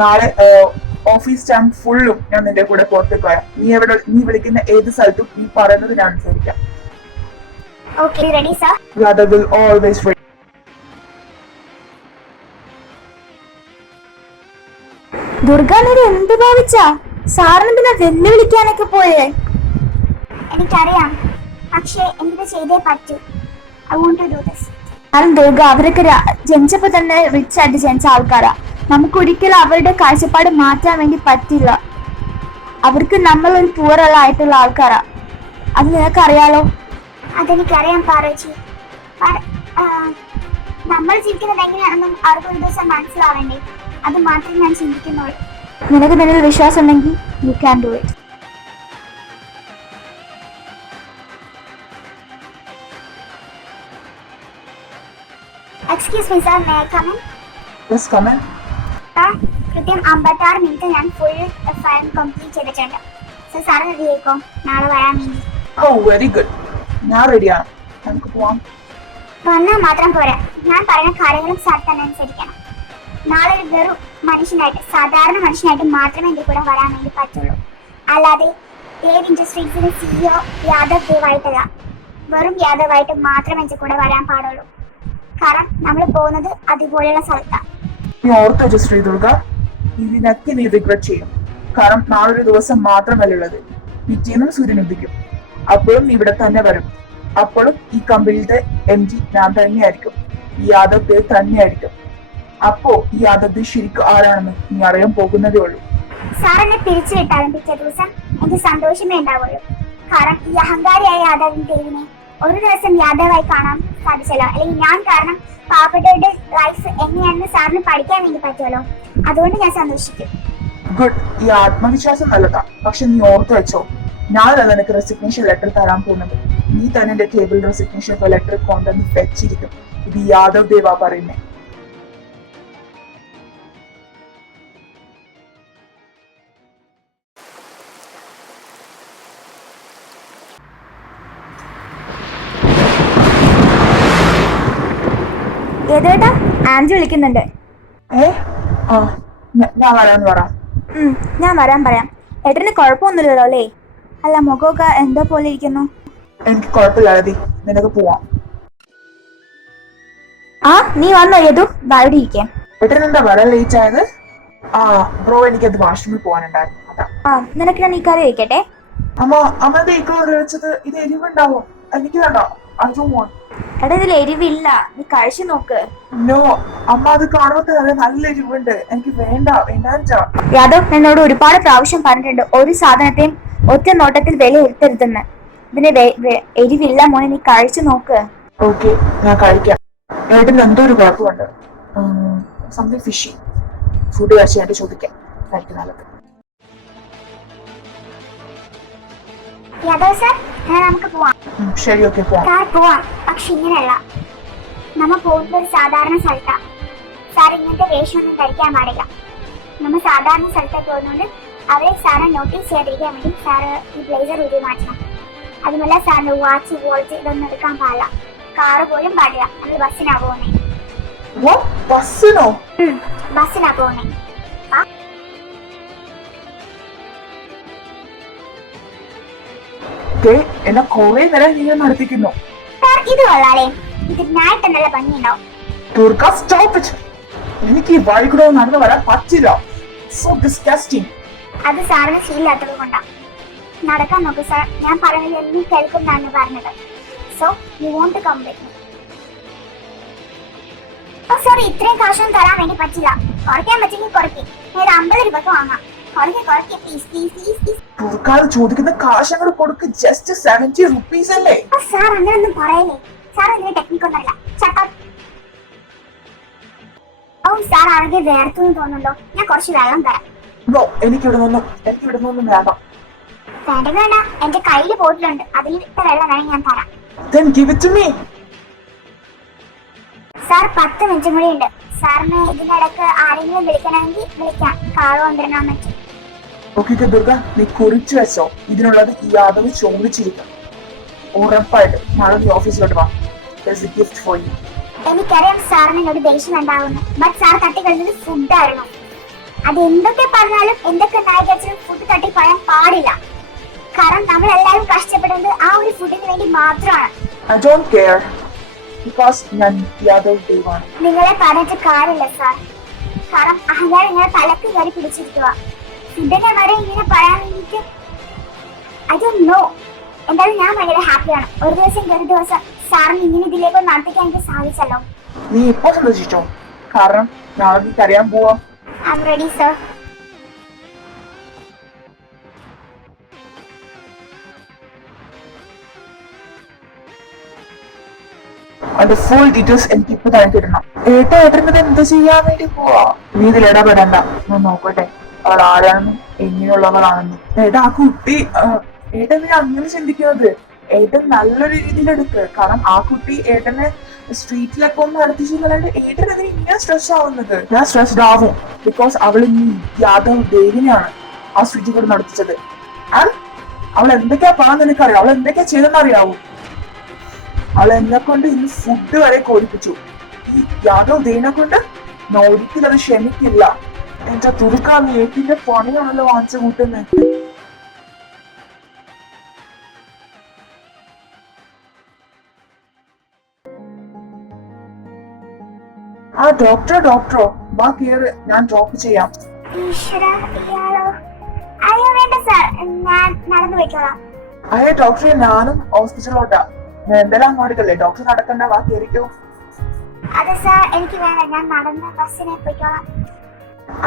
നാളെ ഓഫീസ് ടൈം ഫുള്ളും ഞാൻ നിന്റെ കൂടെ പുറത്തേക്ക് വരാം. നീ വിളിക്കുന്ന ഏത് സ്ഥലത്തും നീ പറയുന്നത് ഞാൻ അനുസരിക്കാം. Okay, ready, sir? Radha will always ready. Durga, നീ എന്ത് ഭാവിച്ചാ? സാറിന് പിന്നെ വെല്ലുവിളിക്കാനൊക്കെ പോയേ? എനിക്കറിയാം, പക്ഷേ എനിക്കിത് ചെയ്തേ പറ്റൂ. I want to do this. കാരണം ദുർഗ, അവരൊക്കെ ജനിച്ചപ്പോ തന്നെ റിച്ച് ആയിട്ട് ജനിച്ച ആൾക്കാരാ. നമുക്ക് ഒരിക്കലും അവരുടെ കാഴ്ചപ്പാട് മാറ്റാൻ വേണ്ടി പറ്റില്ല. അവർക്ക് നമ്മളൊരു പൂവറുള്ള ആയിട്ടുള്ള ആൾക്കാരാ. അത് നിനക്കറിയാലോ. അതെനിക്കറിയാം പാറോച്ചി. നമ്മൾ ജീവിക്കുന്നത് എങ്ങനെയാണെന്നും അവർക്ക് ഒരു ദിവസം മനസ്സിലാവേണ്ടേ? അത് മാത്രമേ ഞാൻ ചിന്തിക്കുന്നുള്ളൂ. നിനക്ക് നിന്നിൽ വിശ്വാസം ഉണ്ടെങ്കിൽ you can do it. Excuse me sir, may I come in? Yes, come in. കൃത്യം 56 മിനിറ്റ് ഞാൻ ഫുൾ ഫയൽ കംപ്ലീറ്റ് ചെയ്തിട്ടുണ്ട്. സോ സാറ് റെഡി ആയിക്കോ, നാളെ വരാൻ വേണ്ടി. ഓ വെരി ഗുഡ്, ഞാൻ റെഡിയാണ്. നമുക്ക് പോവാം. വന്നാൽ മാത്രം പോരാ, ഞാൻ പറയുന്ന കാര്യങ്ങളും സാർ തന്നെ അനുസരിക്കണം. നാളെ ഒരു വെറും മനുഷ്യനായിട്ട്, സാധാരണ മനുഷ്യനായിട്ട് മാത്രമേ എൻ്റെ കൂടെ വരാൻ വേണ്ടി പറ്റുള്ളൂ. അല്ലാതെ ദേവ് ഇൻഡസ്ട്രീസിന് CEO യാദവ് ദേവായിട്ടല്ല, വെറും യാദവായിട്ട് മാത്രമേ എൻ്റെ കൂടെ വരാൻ പാടുള്ളൂ. കാരണം നമ്മൾ പോകുന്നത് അതുപോലെയുള്ള സ്ഥലത്താണ്. നീ ഓർത്തോ ശ്രീ ദുർഗ, ഇതിനൊക്കെ നീ റിഗ്രറ്റ് ചെയ്യും. കാരണം നാളൊരു ദിവസം മാത്രമല്ല ഉള്ളത്. പിറ്റേന്നും സൂര്യൻ ഉദിക്കും. അപ്പോഴും നീ ഇവിടെ തന്നെ വരും. അപ്പോഴും ഈ കമ്പനിയുടെ MD ഞാൻ തന്നെയായിരിക്കും. ഈ യാദവ് പേര് തന്നെയായിരിക്കും. അപ്പോ ഈ യാദവ് ശരിക്കും ആരാണെന്ന് നീ അറിയാൻ പോകുന്നതേ ഉള്ളൂ. സാർ എന്നെ പിരിച്ചു വിട്ടാലും പിറ്റേ ദിവസം എനിക്ക് സന്തോഷമേ ഉണ്ടാവുള്ളൂ. കാരണം ഈ അഹങ്കാരിയായ യാദവിൻ ദേവിനെ ഒരു ദിവസം യാദവായി കാണാൻ സാധിച്ചല്ലോ. അല്ലെങ്കിൽ ഞാൻ കാരണം പാവപ്പെട്ടവരുടെ ലൈഫ് എങ്ങനെയാണെന്ന് സാറിന് പഠിക്കാൻ വേണ്ടി പറ്റുമല്ലോ. അതുകൊണ്ട് ഞാൻ സന്തോഷിക്കും. ഗുഡ്. ഈ ആത്മവിശ്വാസം നല്ലതാ. പക്ഷെ നീ ഓർത്തു വെച്ചോ, ഞാനല്ല നിനക്ക് റെസിഗ്നേഷൻ ലെറ്റർ തരാൻ പോകുന്നത്. നീ തന്നെ എന്റെ ടേബിൾ റെസിഗ്നേഷൻ ലെറ്റർ കൊണ്ടുവന്ന് വെച്ചിരിക്കും. ഇത് യാദവ് ദേവാ പറയുന്നേ. ഏതേട്ടാ ആൻജി വിളിക്കുന്നുണ്ട്. ഞാൻ വരാന്ന് പറ. ഞാൻ വരാൻ പറയാം. ഏട്ടന് കുഴപ്പമൊന്നുമില്ലല്ലോ അല്ലേ? അല്ല, മുഖമൊക്കെ എന്തോ പോലെ ഇരിക്കുന്നു. എനിക്ക് കുഴപ്പമില്ലാതെ നിനക്ക് പോവാം. നീ വന്നോ യദു? ഇവിടെ ഇരിക്കാം. ഏട്ടൻ എന്താ വരാൻ ലേറ്റ് ആയത്? ബ്രോ, എനിക്കത് വാഷ്റൂമിൽ പോകാനുണ്ടായിരുന്നു. നിനക്ക് ഞാൻ ഈ കറി വയ്ക്കട്ടെ? അമ്മ വെച്ചത് ഇത് എരിവുണ്ടാവും. എനിക്ക് വേണ്ട. എടാ, ഇതിൽ എരിവില്ല. നീ കഴിച്ചു നോക്ക്. നോ അമ്മ, അത് കാണുമ്പോ നല്ല എരിവുണ്ട്. എനിക്ക് വേണ്ട. യാദവ് എന്നോട് ഒരുപാട് പ്രാവശ്യം പറഞ്ഞിട്ടുണ്ട് ഒരു സാധനത്തെയും ഒറ്റ നോട്ടത്തിൽ വിലയിരുത്തരുതെന്ന്. ഇതിന് എരിവില്ല മോനെ, നീ കഴിച്ചു നോക്ക്. ഓക്കെ, ഞാൻ കഴിക്കാം. ഏട്ടന് എന്തോ ഒരു കുഴപ്പമുണ്ട്. Something fishy. ഫുഡ് കഴിച്ചായിട്ട് ചോദിക്കാം. കഴിക്കുന്നാലൊക്കെ. യാദവ് സാർ, നമുക്ക് പോവാം. ശരി, ഓക്കെ, പോവാം. പക്ഷെ ഇങ്ങനെയല്ല. നമ്മ പോകുന്നത് ഒരു സാധാരണ സ്ഥലത്താ. സാർ ഇങ്ങനത്തെ വേഷമൊന്നും ധരിക്കാൻ പാടില്ല. നമ്മൾ സാധാരണ സ്ഥലത്തേക്ക് പോകുന്നതുകൊണ്ട് അവരെ സാറിനെ നോട്ടീസ് ചെയ്യാതിരിക്കാൻ വേണ്ടി സാറ് ഈ ബ്ലേസർ ഊരി മാറ്റണം. അതുമല്ല സാറിന്റെ വാച്ച്, വോൾട്ട് ഇതൊന്നും എടുക്കാൻ പാടില്ല. കാറ് പോലും പാടില്ല. നമ്മൾ ബസ്സിനാ പോകുന്നേ. ബസ്സിനാ പോകുന്നേ. എന്നെ കൊറേ നേരം നീ നടത്തിക്കുന്നു. ഇത് കൊള്ളാലേ. ഇത് ഞായിട്ട് നല്ല ഭംഗിയുണ്ടാവും. എനിക്ക് ഈ വഴി കൂടെ നടന്നു വരാൻ പറ്റില്ല. So disgusting. അത് സാറിന് ശീലമാത്തത് കൊണ്ടാ. നടക്കാൻ നോക്കൂ സാർ. ഞാൻ പറയുന്നത് നീ കേൾക്കുന്നാണ് പറഞ്ഞത്. So you want to come with me. Sorry, ഇത്രയും കാശൊന്നും തരാൻ വേണ്ടി പറ്റില്ല. കുറയ്ക്കാൻ പറ്റുമെങ്കിൽ കുറയ്ക്കും. നേരെ 50 രൂപക്ക് വാങ്ങാം. കുറയ്ക്ക് പ്ലീസ്. ചോദിക്കുന്ന കാശ് അങ്ങോട്ട് കൊടുക്ക്. ജസ്റ്റ് 70 rupees അല്ലേ? സാർ അങ്ങനെയൊന്നും പറയല്ലേ. സാർ അതിന് ടെക്നിക്കൊന്നുമല്ല. സാർ ആണെങ്കിൽ വേർത്തു തോന്നുന്നുണ്ടോ? ഞാൻ കുറച്ച് വെള്ളം തരാം. എനിക്കിവിടെ നിന്നൊന്നും വേണ്ട. വേണ്ട, എന്റെ കയ്യില് ബോട്ടിലുണ്ട്. അതിൽ ഇട്ട വെള്ളം വേണമെങ്കിൽ ഞാൻ തരാം. Then give it to me. Sir 10 മിനിറ്റും കൂടി ഉണ്ട്. സാറിന് ഇതിനിടക്ക് ആരെങ്കിലും വിളിക്കണമെങ്കിൽ വിളിക്കാം. കാറ് കൊണ്ടുവരണം പറ്റും. ഓക്കെ ദുർഗ, നീ കുറിച്ചു വെച്ചോ. ഇതിനുള്ളത് ഈ യാദവ് ചോദിച്ചിരിക്കും. ഉറപ്പായിട്ട് നാളെ നീ ഓഫീസിലോട്ട് വാ. Gift for you. എനിക്കറിയാം സാറിന് എന്നോട് ദേഷ്യം ഉണ്ടാവുന്നു. ബട്ട് സാർ തട്ടിക്കളഞ്ഞത് ഫുഡായിരുന്നു. അത് എന്തൊക്കെ പറഞ്ഞാലും എന്തൊക്കെ നായികച്ചും ഫുഡ് തട്ടിക്കളയാൻ പാടില്ല. കാരണം നമ്മളെല്ലാവരും കഷ്ടപ്പെടുന്നത് ആ ഒരു ഫുഡിന് വേണ്ടി മാത്രമാണ്. I don't care. Because ഞാൻ യാദവ് ദേവാണ്. നിങ്ങളെ പറഞ്ഞിട്ട് കാര്യമില്ല സാർ. കാരണം അഹങ്കാരം ഇങ്ങനെ തലക്ക് കയറി പിടിച്ചിരിക്കുക. ഫുഡിനെ വരെ ഇങ്ങനെ പറയാൻ വേണ്ടിട്ട് I don't know. എന്തായാലും ഞാൻ ഭയങ്കര ഹാപ്പിയാണ്. ഒരു ദിവസം സാറിന് ഇങ്ങനെ ഇതിലേക്ക് നടത്തിക്കാൻ എനിക്ക് സാധിച്ചല്ലോ. നീ ഇപ്പൊ സന്തോഷിച്ചോ? കാരണം നാളെ അറിയാൻ പോവാ. I'm ready, sir. അതിന്റെ ഫുൾ ഡീറ്റെയിൽസ് എനിക്ക് ഇപ്പൊ തനിക്കിടണം. ഏട്ടനത് എന്താ ചെയ്യാൻ വേണ്ടി പോവാ? നീ ഇതിൽ ഇടപെടണ്ട. ഞാൻ നോക്കട്ടെ അവൾ ആരാണെന്നും എങ്ങനെയുള്ളവളാണെന്നും. ആ കുട്ടി ഏട്ടൻ നീ അങ്ങനെ ചിന്തിക്കുന്നത്. ഏട്ടൻ നല്ലൊരു രീതിയിൽ എടുക്ക്. കാരണം ആ കുട്ടി ഏട്ടനെ സ്ട്രീറ്റിലൊക്കെ ഒന്ന് നടത്തിച്ചല്ലാണ്ട് ഏട്ടൻ അതിന് ഇങ്ങനെ സ്ട്രെസ് ആവുന്നത്. ഞാൻ സ്ട്രെസ്ഡ് ആവും. ബിക്കോസ് അവൾ യാദവ് ദേവിനെയാണ് ആ സ്ട്രീറ്റിൽ കൂടെ നടത്തിച്ചത്. ആൻഡ് അവൾ എന്തൊക്കെയാ പാന്ന് നിനക്കറിയാം. അവൾ എന്തൊക്കെയാ ചെയ്തെന്ന് അറിയാവൂ. അവൾ എന്നെ കൊണ്ട് ഇന്ന് ഫുഡ് വരെ കോരിപ്പിച്ചു. ഈ യാദവ് ദേവിനെ കൊണ്ട് ഞാൻ ഒരിക്കലും അത് ക്ഷമിക്കില്ല. എന്റെ തുറക്കാ വീട്ടിന്റെ പണിയാണല്ലോ വാങ്ങിച്ചു കൂട്ടുന്നത്. ഡോക്ടറോ വാ കേറ്. ഞാൻ ഡ്രോപ്പ് ചെയ്യാം. ഈശ്വര, ഇയാളോ? അയ്യോ വേണ്ട സാർ, ഞാൻ നടന്നു പോയിക്കോളാം. അയ്യോ ഡോക്ടറെ, ഞാനും ഹോസ്പിറ്റലിലോട്ടാ. ഞാൻ എന്തെല്ലാം അങ്ങോട്ടല്ലേ, ഡോക്ടർ നടക്കണ്ട, ബാക്കിയായിരിക്കോ? അതെ സാർ, എനിക്ക് വേണ്ട, ഞാൻ നടന്ന് ബസ്സിനെ പോയിക്കോളാം.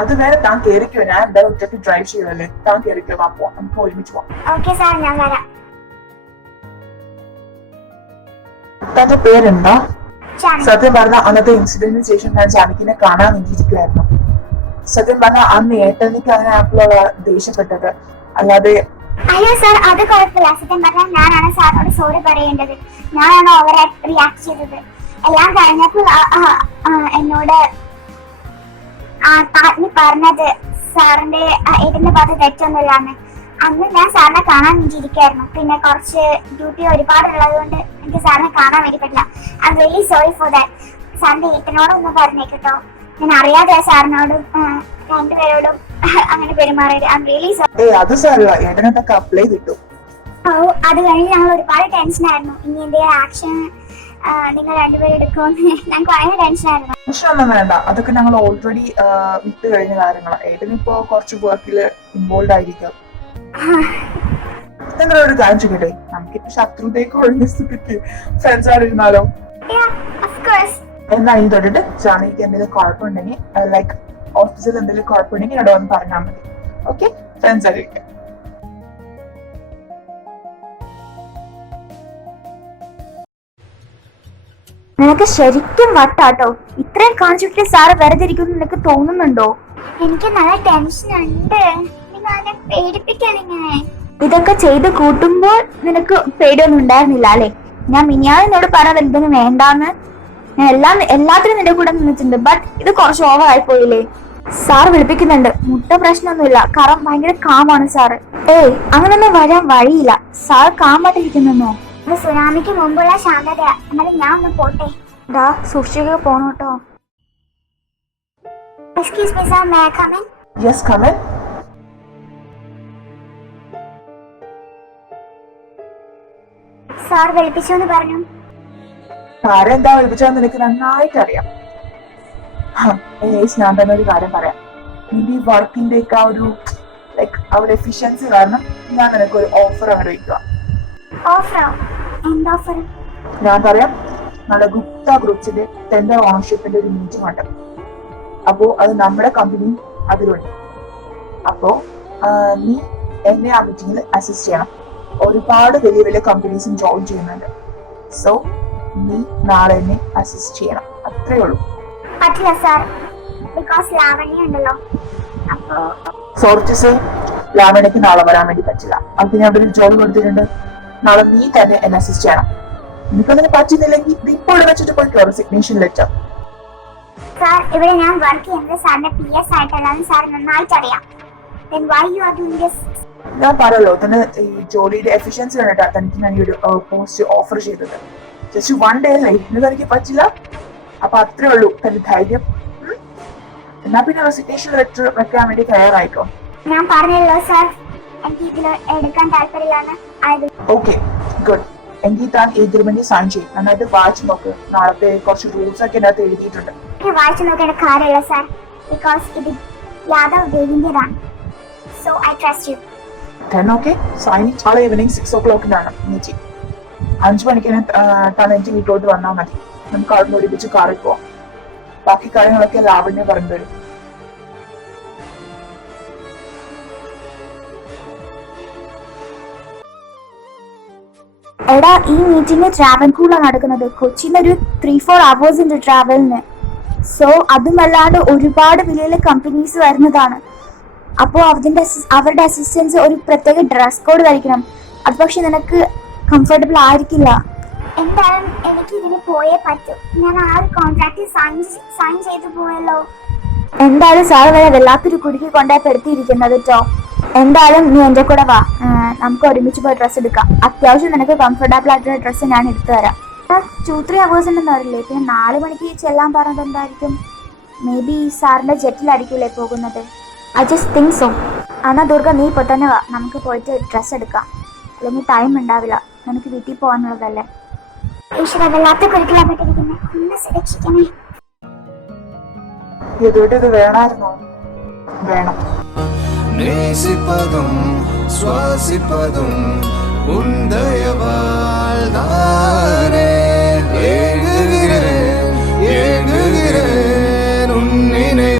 അത് വേറെ, താൻ കയറിക്കോ. ഞാൻ എന്തായാലും ഉച്ചക്ക് ഡ്രൈവ് ചെയ്യുമല്ലേ, താൻ കയറിക്കോ. വാ പോവാം, നമുക്ക് ഒരുമിച്ച് പോവാം. ഓക്കെ സാർ, ഞാൻ വരാം. തന്റെ പേരെന്താ? ജാനകി. സത്യം പറഞ്ഞ അന്നത്തെ ഇൻസിഡന്റിന് ശേഷം ഞാൻ ജാനകിനെ കാണാൻ വേണ്ടിയിരിക്കുവായിരുന്നു. സത്യം പറഞ്ഞ അന്ന് ഏട്ടനിക്ക് അങ്ങനെ ആപ്പിലുള്ള ദേഷ്യപ്പെട്ടത്, അല്ലാതെ. അയ്യോ സാർ, അത് കുഴപ്പമില്ല. സത്യം പറഞ്ഞാൽ ഞാനാണ് സാറിനോട് സോറി പറയേണ്ടത്. ഞാനാണ് ഓവർ റിയാക്ട് ചെയ്തത്. എല്ലാം കഴിഞ്ഞപ്പോൾ എന്നോട് നീ പറഞ്ഞത് സാറിന്റെ ഏട്ടന്റെ ഭാഗത്ത് തെറ്റൊന്നുമില്ലാന്ന്. അന്ന് ഞാൻ സാറിനെ കാണാൻ വേണ്ടിയിരിക്കായിരുന്നു. പിന്നെ കുറച്ച് ഡ്യൂട്ടി ഒരുപാടുള്ളത് കൊണ്ട് എനിക്ക് സാറിനെ കാണാൻ വേണ്ടി പറ്റില്ല. I am really sorry for that. സാറിന്റെ ഏട്ടനോടൊന്ന് പറഞ്ഞേട്ടോ, ഞാൻ അറിയാതെ സാറിനോടും രണ്ടുപേരോടും അങ്ങനെ പെരുമാറിയത്. I am really sorry. അത് സാറില്ല, ഏട്ടനൊക്കെ അപ്ലൈ കിട്ടും. ഓ, അത് കഴിഞ്ഞ് ഞങ്ങൾ ഒരുപാട് ടെൻഷനായിരുന്നു. ഇനി എന്റെ ആക്ഷൻ നിങ്ങൾ രണ്ടുപേരും എടുക്കുമെന്ന് ഞങ്ങൾക്ക് ഭയങ്കര ടെൻഷനായിരുന്നു. ടെൻഷനൊന്നും വേണ്ട, അതൊക്കെ ഞങ്ങൾ ഓൾറെഡി വിട്ട് കഴിഞ്ഞ കാര്യങ്ങളാണ്. ഏട്ടനിപ്പോ കുറച്ച് വർക്കില് ഇൻവോൾവ് ആയിരിക്കും. നിങ്ങളൊരു കാര്യം ചെയ്യട്ടെ, നമുക്കിപ്പോ ശത്രുതയൊക്കെ ഒഴിഞ്ഞ സ്ഥിതിക്ക് ഫ്രണ്ട്സ് ആയിരുന്നാലോ? എന്നാ ഇനി തൊട്ടിട്ട് ജാനകിക്ക് എന്തെങ്കിലും കുഴപ്പമുണ്ടെങ്കിൽ, ലൈക്ക് ഓഫീസിൽ എന്തെങ്കിലും കുഴപ്പമുണ്ടെങ്കിൽ ഇവിടെ വന്ന് പറഞ്ഞാൽ മതി. ഓക്കെ, ഫ്രണ്ട്സ് ആയിരിക്കും. നിനക്ക് ശരിക്കും വട്ടാട്ടോ. ഇത്രയും കാണിച്ചിട്ട് സാറ് വെറുതെ ഇരിക്കുമെന്ന് നിനക്ക് തോന്നുന്നുണ്ടോ? എനിക്ക് നല്ല ടെൻഷൻ ഉണ്ട്. നിങ്ങൾ എന്നെ പേടിപ്പിക്കാനിങ്ങനെ. ഇതൊക്കെ ചെയ്ത് കൂട്ടുമ്പോൾ നിനക്ക് പേടിയൊന്നും ഉണ്ടായിരുന്നില്ല അല്ലേ? ഞാൻ മിനിയാന്നോട് പറഞ്ഞത് ഇതൊന്നും വേണ്ടാന്ന്. ഞാൻ എല്ലാത്തിനും നിന്റെ കൂടെ നിന്നിട്ടുണ്ട്. ബട്ട് ഇത് കുറച്ച് ഓവർ ആയി പോയില്ലേ? സാർ വിളിപ്പിക്കുന്നുണ്ട്. മുട്ട പ്രശ്നമൊന്നുമില്ല, കാരണം ഭയങ്കര കാമാണ് സാറ്. ഏയ്, അങ്ങനൊന്നും വരാൻ വഴിയില്ല. സാർ കാമായിട്ടിരിക്കുന്നോ? ഇത് സുനാമിക്ക് മുമ്പുള്ള ശാന്തതയാ. എന്നാലും ഞാൻ ഒന്ന് പോട്ടെ. ഡാ, സൂക്ഷിക്കുക പോണോട്ടോ. Excuse me sir, may I come in? Yes, come in. Sir വിളിപ്പിച്ചു എന്ന് പറഞ്ഞു. ആരെന്താ വിളിപ്പിച്ചതെന്ന് നിനക്ക് നന്നായിട്ട് അറിയാം. ഞാൻ തന്നെ ഒരു കാര്യം പറയാം. നിന്റെ ഈ വർക്കിന്റെ ഒക്കെ ആ ഒരു ലൈക്ക് ആ ഒരു എഫിഷ്യൻസി കാരണം ഞാൻ നിനക്ക് ഒരു ഓഫർ അങ്ങോട്ട് വയ്ക്കുക. ഞാൻ പറയാം, നമ്മുടെ ഗുപ്ത ഗ്രൂപ്പ്സിന്റെ ടെൻഡർ ഓണർഷിപ്പിന്റെ ഒരു മീറ്റിംഗ് ഉണ്ട്. അപ്പോ അത് നമ്മുടെ കമ്പനിയും അതിലുണ്ട്. അപ്പോ നീ എന്നെ ആ മീറ്റിംഗിൽ അസിസ്റ്റ് ചെയ്യണം. ഒരുപാട് വലിയ വലിയ കമ്പനീസും ജോയിൻ ചെയ്യുന്നുണ്ട്. സോ നീ നാളെ എന്നെ അസിസ്റ്റ് ചെയ്യണം, അത്രേ ഉള്ളൂ. പറ്റില്ല സാർ, ബിക്കോസ് ലാവണ്യ ഉണ്ടല്ലോ. സോറി സർ, ലാവണ്യക്ക് നാളെ വരാൻ വേണ്ടി പറ്റില്ല. അത് ഞാൻ ഒരു ജോലി കൊടുത്തിട്ടുണ്ട്. നാളെ നീ തന്നെ എന്നെ അസിസ്റ്റ് ചെയ്യണം. നിനക്കതിന് പറ്റുന്നില്ലെങ്കിൽ ഇപ്പോൾ വെച്ചിട്ട് പോയിക്കോ റെസിഗ്നേഷൻ ലെറ്റർ. സാർ, ഇവിടെ ഞാൻ വർക്ക് ചെയ്യുന്നത് സാറിന്റെ PS ആയിട്ടല്ലാന്ന് സാർ നന്നായിട്ട് അറിയാം. Then why you are doing this? ഞാൻ പറയല്ലോ, തന്നെ ഈ ജോലിയുടെ എഫിഷ്യൻസി കണ്ടിട്ടാ തനിക്ക് ഞാൻ ഈ ഒരു പോസ്റ്റ് ഓഫർ ചെയ്തത്. ജസ്റ്റ് 1 day അല്ലേ, ഇന്ന് തനിക്ക് പറ്റില്ല. അപ്പൊ അത്രേ ഉള്ളൂ തന്റെ ധൈര്യം. എന്നാ പിന്നെ റെസിഗ്നേഷൻ ലെറ്റർ വെക്കാൻ വേണ്ടി തയ്യാറായിക്കോ. ഞാൻ പറഞ്ഞല്ലോ സാർ, എനിക്ക് ഇതിൽ എടുക്കാൻ താല്പര്യമില്ലാന്ന്. Okay, good. എങ്കിൽ താൻ എഗ്രിമെന്റ് സൈൻ ചെയ്യും. നന്നായിട്ട് വായിച്ചു നോക്ക്. നാളത്തെ കുറച്ച് റൂൾസ് ഒക്കെ അതിനകത്ത് എഴുതിയിട്ടുണ്ട്. വായിച്ചു നോക്കേണ്ട കാര്യമല്ല സാർ, ബിക്കോസ് ഇത് യാദവ് ദേവിന്റേതാണ്. So I trust you. Then okay, signing നാളെ ഈവനിങ് 6 o'clock മീറ്റിംഗ്. 5 മണിക്ക് താൻ എനിക്ക് വീട്ടിലോട്ട് വന്നാൽ മതി. നമുക്ക് അവിടെ ഒരുമിച്ച് കാറിൽ പോവാം. ബാക്കി കാര്യങ്ങളൊക്കെ ലാവണ്യ പറഞ്ഞു തരും. എടാ, ഈ മീറ്റിംഗ് ട്രാവൻകൂറിലാണ് നടക്കുന്നത്. കൊച്ചിയിൽ ഒരു 3-4 hours ഉണ്ട് ട്രാവലിന്. സോ അതുമല്ലാണ്ട് ഒരുപാട് വലിയ വലിയ കമ്പനീസ് വരുന്നതാണ്. അപ്പോൾ അവരുടെ അസിസ്റ്റൻസ് ഒരു പ്രത്യേക ഡ്രസ് കോഡ് ധരിക്കണം. അത് പക്ഷെ നിനക്ക് കംഫർട്ടബിൾ ആയിരിക്കില്ല. എന്തായാലും എനിക്ക് ഇതിന് പോയേ പറ്റൂ. ഞാൻ ആ ഒരു കോൺട്രാക്ട് സൈൻ ചെയ്തു പോയല്ലോ. എന്തായാലും സാർ വരെ വല്ലാത്തൊരു കുടുക്കി കൊണ്ടായി പെടുത്തിയിരിക്കുന്നത് കേട്ടോ. എന്തായാലും നീ എന്റെ കൂടെ വാ, നമുക്ക് ഒരുമിച്ച് പോയി ഡ്രസ്സ് എടുക്കാം. അത്യാവശ്യം നിനക്ക് കംഫർട്ടബിൾ ആയിട്ടുള്ള ഡ്രസ്സ് ഞാൻ എടുത്തു തരാം. 2-3 hours ഉണ്ടെന്ന് അറിയില്ലേ? പിന്നെ 4 മണിക്ക് ചെല്ലാൻ പറഞ്ഞത് എന്തായിരിക്കും? മേ ബി സാറിന്റെ ജെറ്റിലായിരിക്കൂലേ പോകുന്നത്. I just think so. എന്നാ ദുർഗ, നീ ഇപ്പോൾ തന്നെ വാ, നമുക്ക് പോയിട്ട് ഡ്രസ്സ് എടുക്കാം. അല്ലെങ്കിൽ ടൈം ഉണ്ടാവില്ല, നമുക്ക് വീട്ടിൽ പോകാനുള്ളതല്ലേ. ഈശ്വര, വല്ലാത്ത കുരുക്കിലാപ്പെട്ടിരിക്കുന്നേ, ഒന്ന് സുരക്ഷിക്കണേ. ഇത് വേണമായിരുന്നോ? വേണം. நேசிப்பதும் சுவாசிப்பதும் உந்தயவால்